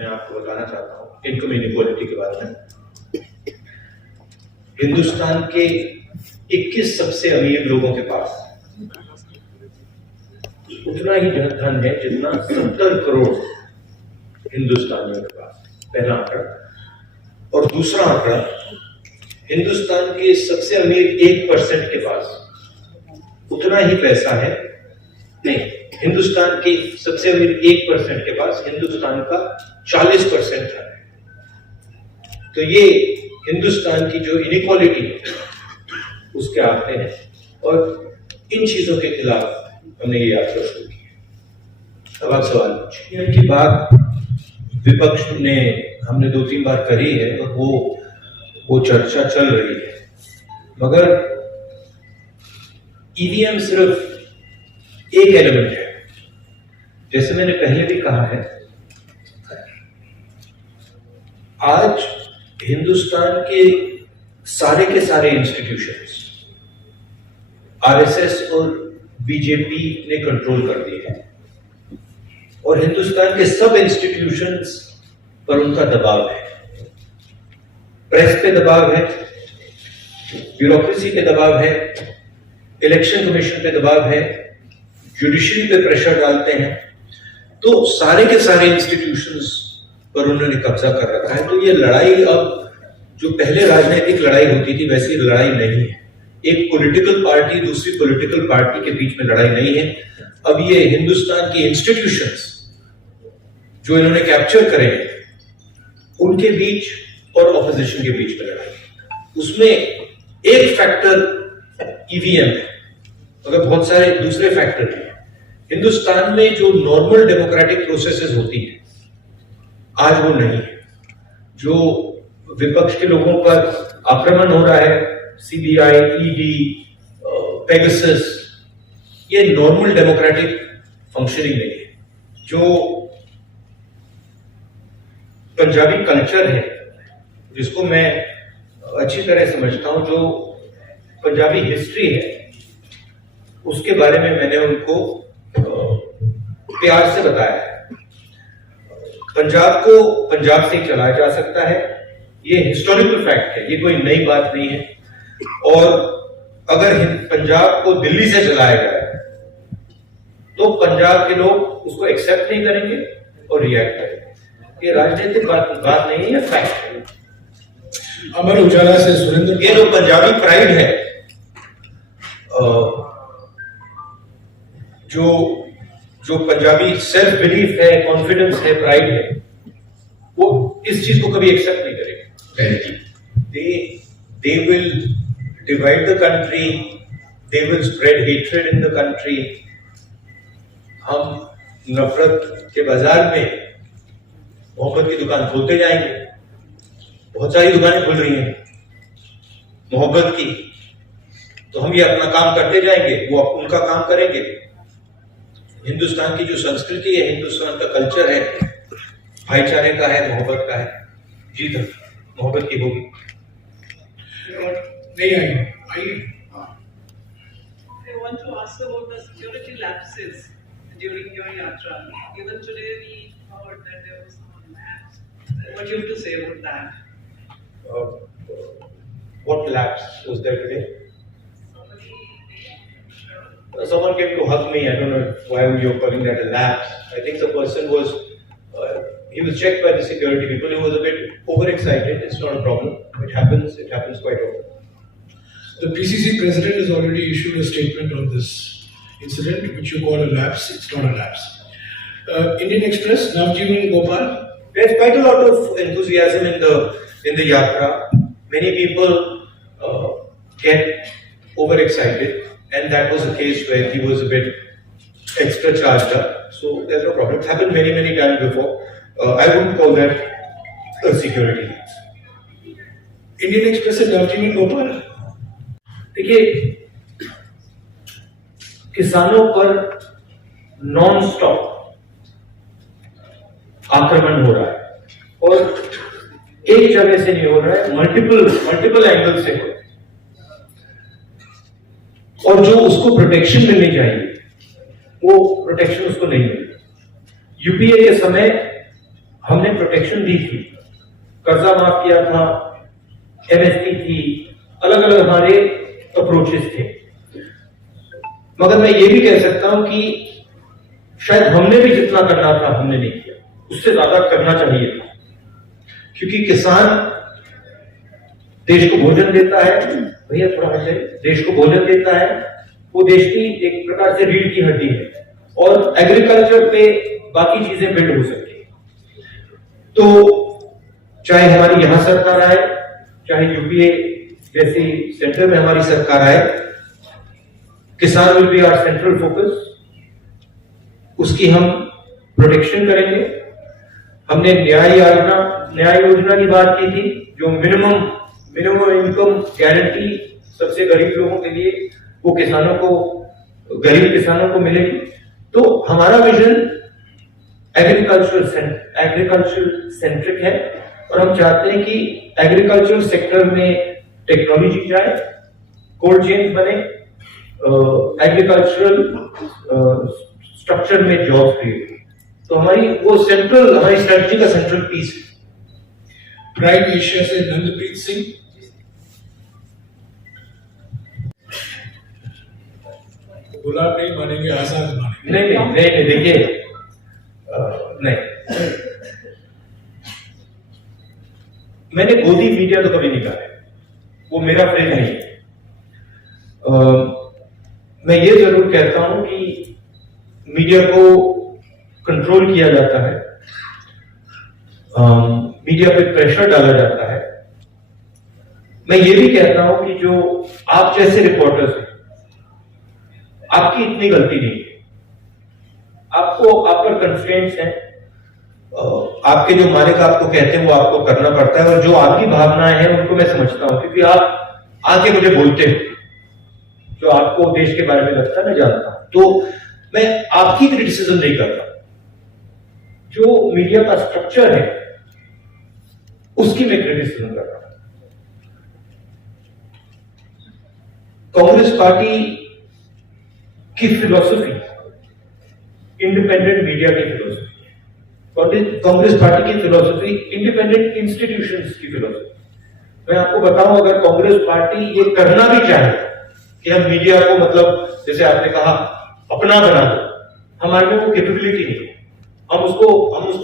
मैं आपको बताना चाहता हूँ इनकम इनइक्वालिटी के बारे में। हिंदुस्तान के 21 सबसे अमीर लोगों के पास उतना ही धन है जितना 70 करोड़ हिंदुस्तानियों के पास, पहला आंकड़ा। और दूसरा आंकड़ा, हिंदुस्तान के सबसे अमीर 1% के पास उतना ही पैसा है, नहीं, हिंदुस्तान के सबसे अमीर 1% के पास हिंदुस्तान का 40% है। तो ये हिंदुस्तान की जो इनइक्वालिटी है उसके आंकड़े हैं, और इन चीजों के खिलाफ हमने ये यात्रा शुरू की है। अब आप सवाल पूछिए की बात विपक्ष ने हमने 2-3 बार करी है और वो चर्चा चल रही है, मगर ईवीएम सिर्फ एक एलिमेंट है। जैसे मैंने पहले भी कहा है, आज हिंदुस्तान के सारे इंस्टीट्यूशंस आरएसएस और बीजेपी ने कंट्रोल कर दिए हैं, और हिंदुस्तान के सब इंस्टीट्यूशंस पर उनका दबाव है। प्रेस पे दबाव है, ब्यूरोक्रेसी पे दबाव है, इलेक्शन कमीशन पे दबाव है, जुडिशरी पे प्रेशर डालते हैं। तो सारे के सारे इंस्टीट्यूशंस पर उन्होंने कब्जा कर रखा है। तो ये लड़ाई अब जो पहले राजनीतिक लड़ाई होती थी वैसी लड़ाई नहीं है। एक पॉलिटिकल पार्टी दूसरी पॉलिटिकल पार्टी के बीच में लड़ाई नहीं है। अब ये हिंदुस्तान की इंस्टीट्यूशंस जो इन्होंने कैप्चर करे हैं उनके बीच और ऑपोजिशन के बीच में लड़ाई। उसमें एक फैक्टर ईवीएम है, मगर बहुत सारे दूसरे फैक्टर हैं। हिंदुस्तान में जो नॉर्मल डेमोक्रेटिक प्रोसेसेस होती हैं आज वो नहीं है। जो विपक्ष के लोगों पर आक्रमण हो रहा है, सीबीआई, ईडी, पेगासस, ये नॉर्मल डेमोक्रेटिक फंक्शनिंग नहीं है। जो पंजाबी कल्चर है जिसको मैं अच्छी तरह समझता हूं, जो पंजाबी हिस्ट्री है, उसके बारे में मैंने उनको प्यार से बताया है। पंजाब को पंजाब से चलाया जा सकता है, ये हिस्टोरिकल फैक्ट है, ये कोई नई बात नहीं है। और अगर पंजाब को दिल्ली से चलाया जाए तो पंजाब के लोग उसको एक्सेप्ट नहीं करेंगे और रिएक्ट करेंगे। ये राजनीतिक बात नहीं है, फैक्ट है। अमर उजाला से सुरेंद्र, ये जो पंजाबी प्राइड है, जो पंजाबी सेल्फ बिलीफ है, कॉन्फिडेंस है, प्राइड है, वो इस चीज को कभी एक्सेप्ट नहीं करेंगे। they will divide the country, they will spread hatred in the country। हम नफरत के बाजार में मोहब्बत की दुकान खोलते जाएंगे। बहुत सारी दुकानें खुल रही हैं मोहब्बत की, तो हम ये अपना काम करते जाएंगे, वो उनका काम करेंगे। हिंदुस्तान की जो संस्कृति है, हिंदुस्तान का कल्चर है, भाईचारे का है, मोहब्बत का है, जीत मोहब्बत की होगी। नहीं आइए। I want to ask about the security lapses during your yatra. Even today we heard that there was some lapse. What do you have to say about that? What lapse was there today? Somebody, Someone came to hug me. I don't know why you're calling that a lapse. I think the person was, he was checked by the security people. He was a bit overexcited. It's not a problem. It happens quite often. The PCC president has already issued a statement on this incident, which you call a lapse. It's not a lapse. Indian Express, Navjeevan Gopal. There's quite a lot of enthusiasm in the yatra. Many people get overexcited, and that was a case where he was a bit extra charged up. So there's no problem. It happened many times before. I wouldn't call that a security lapse. Indian Express से Navjeevan Gopal. देखिए, किसानों पर non stop आक्रमण हो रहा है, और एक जगह से नहीं हो रहा है, मल्टीपल एंगल से हो रहा है। और जो उसको प्रोटेक्शन मिलनी चाहिए वो प्रोटेक्शन उसको नहीं मिली। यूपीए के समय हमने प्रोटेक्शन दी थी, कर्जा माफ किया था, एमएसपी थी, अलग अलग हमारे अप्रोचेस थे। मगर मैं ये भी कह सकता हूं कि शायद हमने भी जितना करना था हमने नहीं किया, उससे ज्यादा करना चाहिए था। क्योंकि किसान देश को भोजन देता है, भैया थोड़ा हटे, देश को भोजन देता है, वो देश की एक प्रकार से रीढ़ की हड्डी है, और एग्रीकल्चर पे बाकी चीजें बिल्ड हो सकती है। तो चाहे हमारी यहां सरकार आए, चाहे यूपीए जैसी सेंटर में हमारी सरकार आए, किसान will be our central focus, उसकी हम प्रोटेक्शन करेंगे। हमने न्याय योजना की बात की थी, जो मिनिमम इनकम गारंटी सबसे गरीब लोगों के लिए, वो गरीब किसानों को मिलेगी। तो हमारा विजन एग्रीकल्चर सेंट्रिक है, और हम चाहते हैं कि एग्रीकल्चर सेक्टर में टेक्नोलॉजी जाए, कोल्ड चेन बने, एग्रीकल्चरल स्ट्रक्चर में जॉब्स क्रिएट। तो हमारी स्ट्रेटजी का सेंट्रल पीस है। प्राइम एशिया से नंदप्रीत सिंह। गुलाब नहीं मानेंगे, आजाद मानेंगे। नहीं, देखिए, नहीं, मैंने गोदी मीडिया तो कभी नहीं कहा है, वो मेरा फ्रेज नहीं है। मैं ये जरूर कहता हूं कि मीडिया को कंट्रोल किया जाता है, मीडिया पे प्रेशर डाला जाता है। मैं ये भी कहता हूं कि जो आप जैसे रिपोर्टर्स हैं, आपकी इतनी गलती नहीं है, आप पर कंस्ट्रेंट्स हैं, आपके जो मालिक आपको कहते हैं वो आपको करना पड़ता है, और जो आपकी भावनाएं हैं उनको मैं समझता हूं, क्योंकि आप आके मुझे बोलते हो जो आपको देश के बारे में लगता है, मैं जानता हूं। तो मैं आपकी क्रिटिसिज्म नहीं करता, जो मीडिया का स्ट्रक्चर है उसकी मैं क्रिटिसिज्म कर रहा हूं। कांग्रेस पार्टी की फिलॉसफी इंडिपेंडेंट मीडिया की फिलॉसफी है, कांग्रेस पार्टी की फिलॉसफी इंडिपेंडेंट इंस्टीट्यूशंस की फिलॉसफी। मैं आपको बताऊं, अगर कांग्रेस पार्टी ये करना भी चाहे कि हम मीडिया को, मतलब जैसे आपने कहा, अपना बना दो, हमारे में वो कैपेबिलिटी नहीं है, हम उसको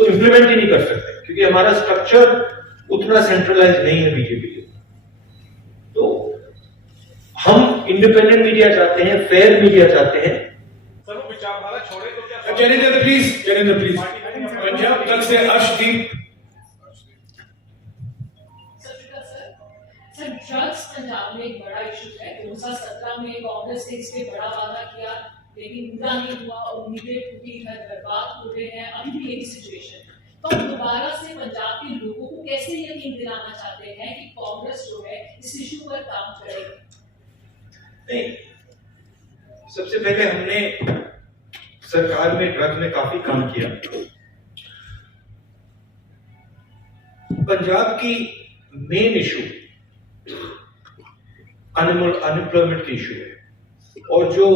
इंप्लीमेंट ही नहीं कर सकते, क्योंकि हमारा स्ट्रक्चर उतना सेंट्रलाइज नहीं है बीजेपी के। तो हम इंडिपेंडेंट मीडिया चाहते हैं, फेयर मीडिया चाहते हैं। सर वो विचारधारा छोड़े तो क्या? जनेंद्र प्लीज। पंजाब तक से अर्शदीप। सर, ड्रग्स पंजाब में एक बड़ा इशू है। 2017 में कांग्रेस ने इससे बड़ा वादा किया, लेकिन पूरा नहीं हुआ, और उम्मीदें टूटी, घर बर्बाद हो रहे हैं। अभी भी यही सिचुएशन। तो हम दोबारा से पंजाब के लोगों को कैसे यकीन दिलाना चाहते हैं कि कांग्रेस जो है इस इशू पर काम करेगी? नहीं, सबसे पहले हमने सरकार में ड्रग्स में काफी काम किया। पंजाब की मेन इशू अनएम्प्लॉयमेंट की इशू है, और जो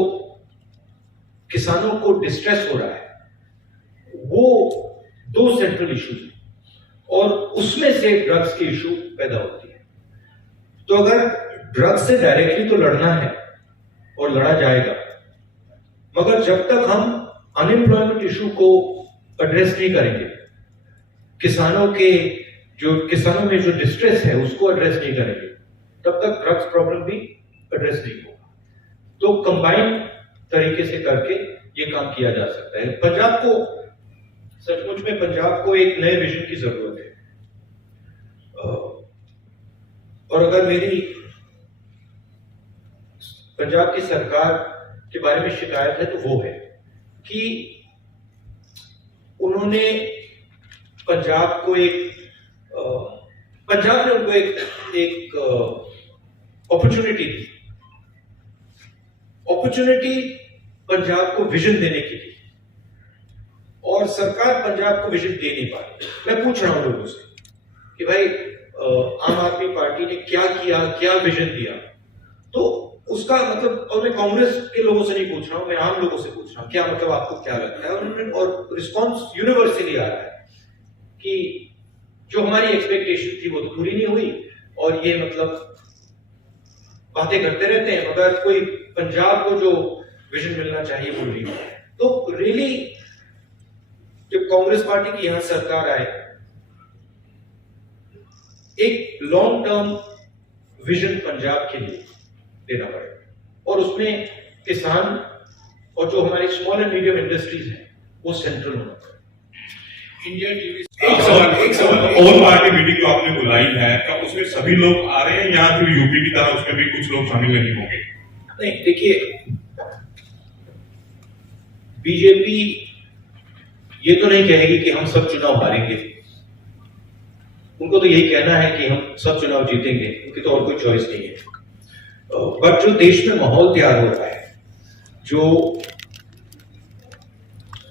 किसानों को डिस्ट्रेस हो रहा है वो 2 सेंट्रल इशूज हैं, और उसमें से ड्रग्स की इशू पैदा होती है। तो अगर ड्रग्स से डायरेक्टली तो लड़ना है और लड़ा जाएगा, मगर जब तक हम अनएम्प्लॉयमेंट इशू को एड्रेस नहीं करेंगे, किसानों में जो डिस्ट्रेस है उसको एड्रेस नहीं करेंगे, तब तक ड्रग्स प्रॉब्लम भी एड्रेस नहीं होगा। तो कंबाइंड तरीके से करके ये काम किया जा सकता है। सचमुच में पंजाब को एक नए विजन की जरूरत है, और अगर मेरी पंजाब की सरकार के बारे में शिकायत है तो वो है कि उन्होंने पंजाब ने उनको एक अपॉर्चुनिटी दी, पंजाब को विजन देने की थी, और सरकार पंजाब को विजन दे नहीं पाई। मैं पूछ रहा हूं लोगों से कि भाई आम आदमी पार्टी ने क्या किया, क्या विजन दिया? तो उसका मतलब, और मैं कांग्रेस के लोगों से नहीं पूछ रहा हूं, मैं आम लोगों से पूछ रहा हूं, क्या मतलब आपको क्या लगता है? और रिस्पॉन्स यूनिवर्सली आ रहा है कि जो हमारी एक्सपेक्टेशन थी वो तो पूरी नहीं हुई, और ये मतलब बातें करते रहते हैं मगर कोई पंजाब को जो विजन मिलना चाहिए वो नहीं। तो रियली जब कांग्रेस पार्टी की यहां सरकार आए, एक लॉन्ग टर्म विजन पंजाब के लिए देना पड़ेगा, और उसमें किसान और जो हमारी स्मॉल एंड मीडियम इंडस्ट्रीज हैं वो सेंट्रल होना पड़ेगा। इंडिया टीवी एक सवाल ऑल पार्टी मीटिंग जो आपने बुलाई है, क्या उसमें सभी लोग आ रहे हैं या फिर यूपी की तरह उसमें भी कुछ लोग शामिल नहीं होंगे? नहीं, देखिए, बीजेपी ये तो नहीं कहेगी कि हम सब चुनाव हारेंगे, उनको तो यही कहना है कि हम सब चुनाव जीतेंगे, उनकी तो और कोई चॉइस नहीं है। बट जो देश में माहौल तैयार हो रहा है, जो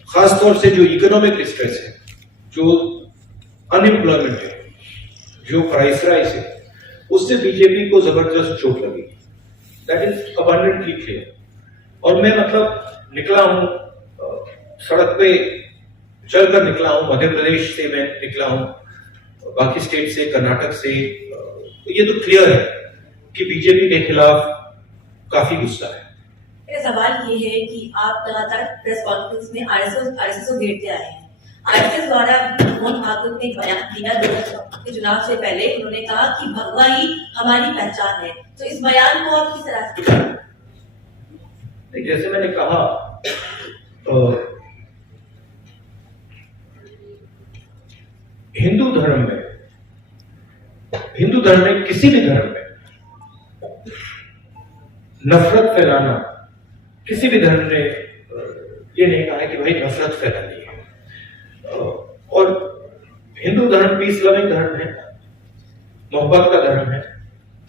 खासतौर से जो इकोनॉमिक स्ट्रेस है, जो अनएम्प्लॉयमेंट है, जो प्राइस राइज है, उससे बीजेपी को जबरदस्त चोट लगी। That is abundantly clear. और मैं मतलब निकला हूं, सड़क पे चलकर निकला हूं, मध्य प्रदेश से मैं निकला हूं, बाकी स्टेट से, कर्नाटक से, तो ये तो क्लियर है कि बीजेपी के खिलाफ काफी गुस्सा है। मेरा सवाल ये है कि आप लगातार प्रेस कॉन्फ्रेंस में आरएसएस को घेरते आए हैं। आरएसएस द्वारा मोहन भागवत ने एक बयान दिया 2024 के चुनाव से पहले, उन्होंने कहा कि भगवा ही हमारी पहचान है। तो इस बयान को आप किस तरह से देखते हैं? जैसे मैंने कहा, हिंदू धर्म में किसी भी धर्म में नफरत फैलाना, किसी भी धर्म ने ये नहीं कहा है कि भाई नफरत फैलानी है। और हिंदू धर्म पीस लविंग धर्म है, मोहब्बत का धर्म है,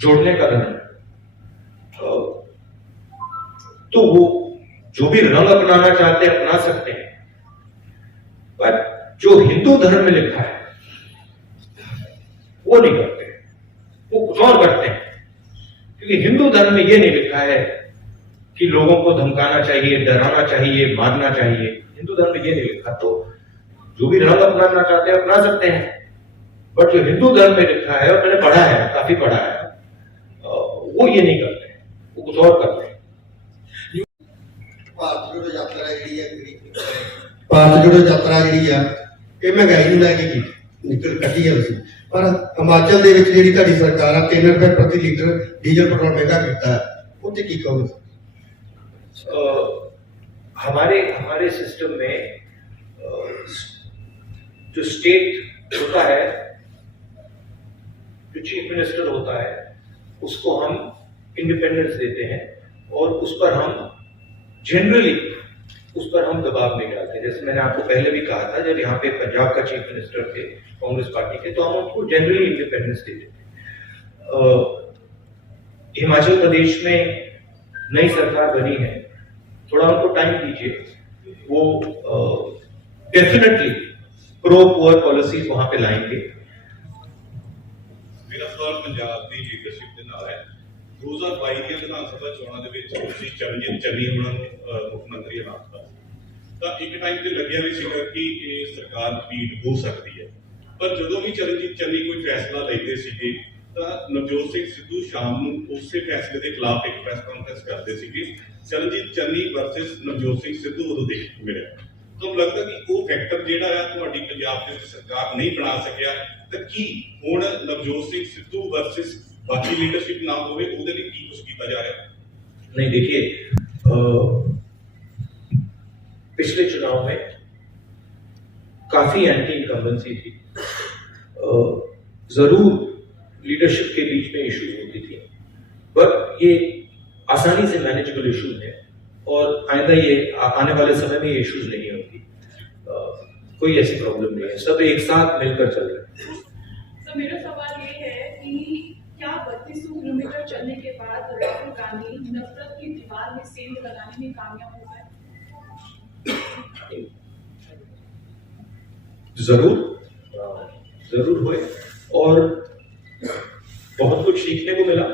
जोड़ने का धर्म है। तो वो जो भी रंग अपनाना चाहते हैं अपना सकते हैं, पर जो हिंदू धर्म में लिखा है वो नहीं करते, वो कुछ और करते हैं। क्योंकि हिंदू धर्म में ये नहीं लिखा है कि लोगों को धमकाना चाहिए, डराना चाहिए, मारना चाहिए। हिंदू धर्म में ये नहीं लिखा। तो जो भी रंग अपनाना चाहते हैं अपना सकते हैं, बट जो हिंदू धर्म में लिखा है, और मैंने पढ़ा है, काफी पढ़ा है, वो ये नहीं करते, वो कुछ और करते हैं। ਭਾਰਤ ਜੋੜੋ ਯਾਤਰਾ ਜਿਹੜੀ ਆ ਇਹ ਮਹਿੰਗਾਈ ਨੂੰ ਲੈ ਕੇ ਨਿਕਲ ਕੱਢੀ ਆ ਤੁਸੀਂ, ਪਰ ਹਿਮਾਚਲ ਦੇ ਵਿੱਚ ਜਿਹੜੀ ਤੁਹਾਡੀ ਸਰਕਾਰ ਆ 3 ਰੁਪਏ ਪ੍ਰਤੀ ਲੀਟਰ ਡੀਜ਼ਲ ਪੈਟਰੋਲ ਮਹਿੰਗਾ ਕੀਤਾ ਉਹਤੇ ਕੀ ਕਹੋਗੇ? हमारे सिस्टम में जो स्टेट होता है, जो चीफ मिनिस्टर होता है, उसको हम इंडिपेंडेंस देते हैं और उस पर हम जनरली दबाव नहीं डालते। जैसे मैंने आपको पहले भी कहा था, जब यहाँ पे पंजाब का चीफ मिनिस्टर थे कांग्रेस पार्टी के, तो हम उनको जनरली इंडिपेंडेंस देते थे। हिमाचल प्रदेश में नई सरकार बनी है, थोड़ा उनको टाइम दीजिए, वो डेफिनेटली प्रो पुअर पॉलिसीज वहां पे लाएंगे। मेरा सवाल पंजाब की लीडरशिप के नाल है। 2022 ਦੀਆਂ ਵਿਧਾਨ ਸਭਾ ਚੋਣਾਂ ਦੇ ਵਿੱਚ ਤੁਸੀਂ ਚਰਨਜੀਤ ਚੰਨੀ ਹੋਣਾ ਨੂੰ ਮੁੱਖ ਮੰਤਰੀ ਐਲਾਨਤਾ, ਤਾਂ ਇੱਕ ਟਾਈਮ ਤੇ ਲੱਗਿਆ ਵੀ ਸੀਗਾ ਕਿ ਇਹ ਸਰਕਾਰ ਰਿਪੀਟ ਹੋ ਸਕਦੀ ਹੈ, ਪਰ ਜਦੋਂ ਵੀ ਚਰਨਜੀਤ ਚੰਨੀ ਕੋਈ ਫੈਸਲਾ ਲੈਂਦੇ ਸੀਗੇ ਤਾਂ ਨਵਜੋਤ ਸਿੰਘ ਸਿੱਧੂ ਸ਼ਾਮ ਨੂੰ ਉਸੇ ਫੈਸਲੇ ਦੇ ਖਿਲਾਫ ਇੱਕ ਪ੍ਰੈਸ ਕਾਨਫਰੰਸ ਕਰਦੇ ਸੀਗੇ। ਚਰਨਜੀਤ ਚੰਨੀ ਵਰਸਸ ਨਵਜੋਤ ਸਿੰਘ ਸਿੱਧੂ ਉਦੋਂ ਦੇਖਣ ਨੂੰ ਮਿਲਿਆ। ਤੁਹਾਨੂੰ ਲੱਗਦਾ ਕਿ ਉਹ ਫੈਕਟਰ ਜਿਹੜਾ ਆ ਤੁਹਾਡੀ ਪੰਜਾਬ ਦੇ ਵਿੱਚ ਸਰਕਾਰ ਨਹੀਂ ਬਣਾ ਸਕਿਆ, ਤਾਂ ਕੀ ਹੁਣ ਨਵਜੋਤ ਸਿੰਘ ਸਿੱਧੂ ਵਰਸਸ बाकी लीडरशिप ना होवे ਉਹਦੇ ਲਈ ਕੀ ਕੁਝ ਕੀਤਾ ਜਾ ਰਿਹਾ? नहीं, देखिए, पिछले चुनाव में काफी एंटी इनकम्बेंसी थी, जरूर लीडरशिप के बीच में इश्यूज होती थी, बट ये आसानी से मैनेजेबल इश्यूज है और आइंदा ये आने वाले समय में ये इश्यूज नहीं होगी। कोई ऐसी प्रॉब्लम नहीं है, सब एक साथ मिलकर चल रहे हैं। तो मेरा सवाल ये है कि क्या 3200 किलोमीटर चलने के बाद राहुल गांधी नफरत की दीवार में सेंध लगाने में कामयाब हो गए? जरूर हुए, और बहुत कुछ सीखने को मिला,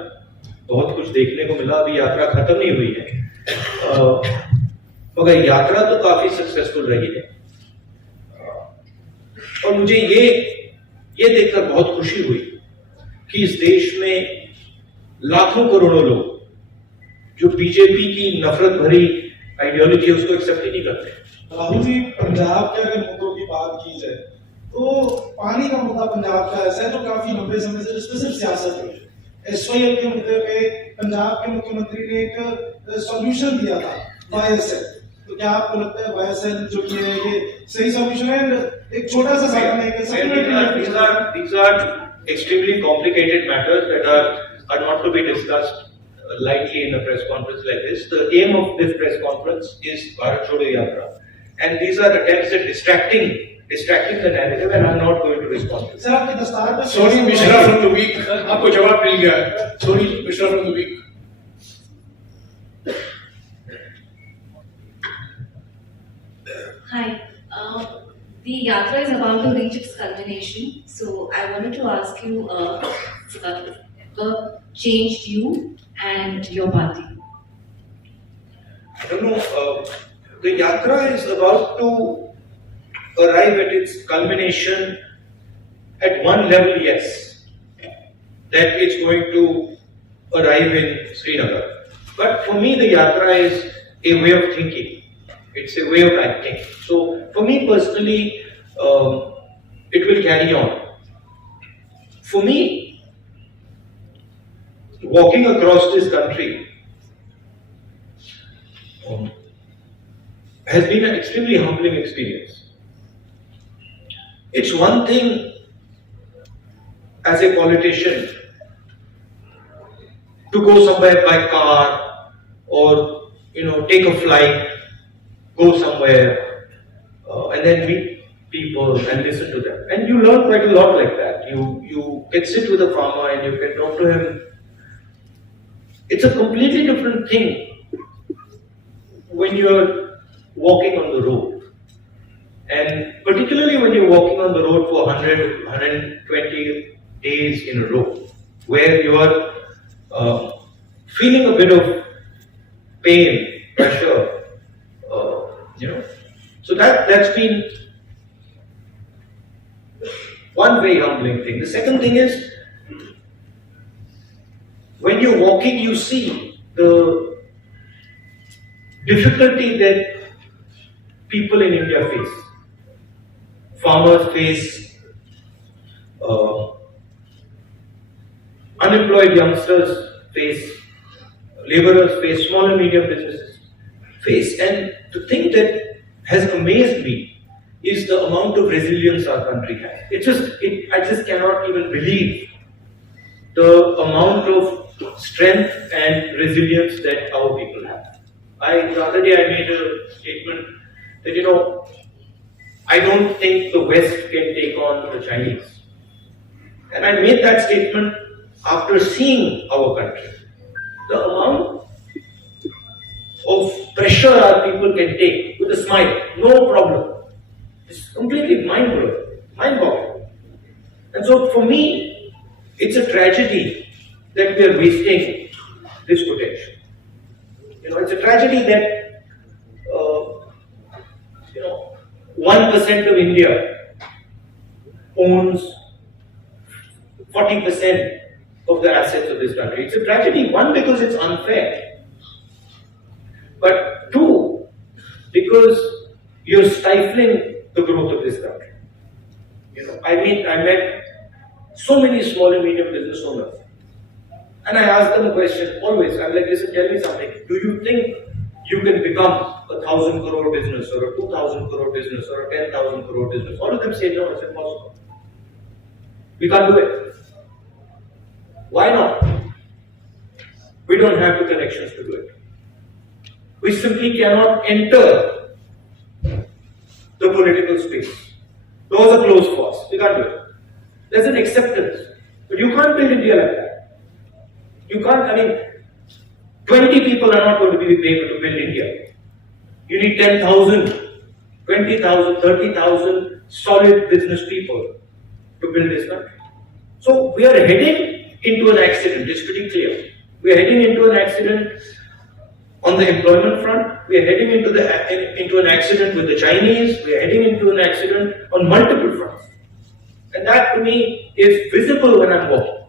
बहुत कुछ देखने को मिला। अभी यात्रा खत्म नहीं हुई है, मगर यात्रा तो काफी सक्सेसफुल रही है। और मुझे ये देखकर बहुत खुशी हुई कि इस देश में लाखों करोड़ों लोग जो बीजेपी की नफरत भरी आइडियोलॉजी है उसको एक्सेप्ट ही नहीं करते। राहुल जी, पंजाब के अगर मुद्दों की बात की जाए तो पानी का मुद्दा पंजाब का ऐसा है जो काफी लंबे समय से जिस पे सिर्फ सियासत हुई है। एसवाईएल के मुद्दे पे पंजाब के मुख्यमंत्री ने एक सॉल्यूशन दिया था YSL, तो क्या आपको लगता है YSL जो भी है ये सही सॉल्यूशन है? एक छोटा सा साधन है कि these are extremely complicated matters that are not to be discussed lightly in a press conference like this. The aim of this press conference is Bharat Jodo Yatra, and these are attempts at distracting the narrative, and I'm not going to respond to this. Sir आपके दस्तार पे Sony Mishra from the week, आपको जवाब मिल गया है। Sony Mishra from the week. Hi. The yatra is about to reach its culmination, so I wanted to ask you, changed you and your party? I don't know. The yatra is about to arrive at its culmination. At one level, yes, that it's going to arrive in Srinagar. But for me, the yatra is a way of thinking. It's a way of acting. So, for me personally, it will carry on. For me, walking across this country has been an extremely humbling experience. It's one thing as a politician to go somewhere by car or take a flight, go somewhere and then meet people and listen to them, and you learn quite a lot like that. You can sit with a farmer and you can talk to him. It's a completely different thing when you're walking on the road, and particularly when you're walking on the road for 100, 120 days in a row, where you are feeling a bit of pain, pressure, So that's been one very humbling thing. The second thing is, when you're walking, you see the difficulty that people in India face. Farmers face, unemployed youngsters face, laborers face, small and medium businesses face. And the thing that has amazed me is the amount of resilience our country has. I just cannot even believe the amount of strength and resilience that our people have. The other day I made a statement that, I don't think the West can take on the Chinese. And I made that statement after seeing our country. The amount of pressure our people can take with a smile, no problem. It's completely mind-boggling. And so for me, it's a tragedy that we are wasting this potential. It's a tragedy that 1% of India owns 40% of the assets of this country. It's a tragedy, one, because it's unfair. But two, because you're stifling the growth of this country. I met so many small and medium business owners, and I ask them a question always. I'm like, listen, tell me something. Do you think you can become a 1,000 crore business or a 2,000 crore business or a 10,000 crore business? All of them say no, it's impossible. We can't do it. Why not? We don't have the connections to do it. We simply cannot enter the political space. Doors are closed for us. We can't do it. There's an acceptance. But you can't build India like that. You can't, 20 people are not going to be able to build India. You need 10,000, 20,000, 30,000 solid business people to build this country. So we are heading into an accident, it's pretty clear. We are heading into an accident on the employment front. We are heading into an accident with the Chinese. We are heading into an accident on multiple fronts. And that to me is visible when I'm walking.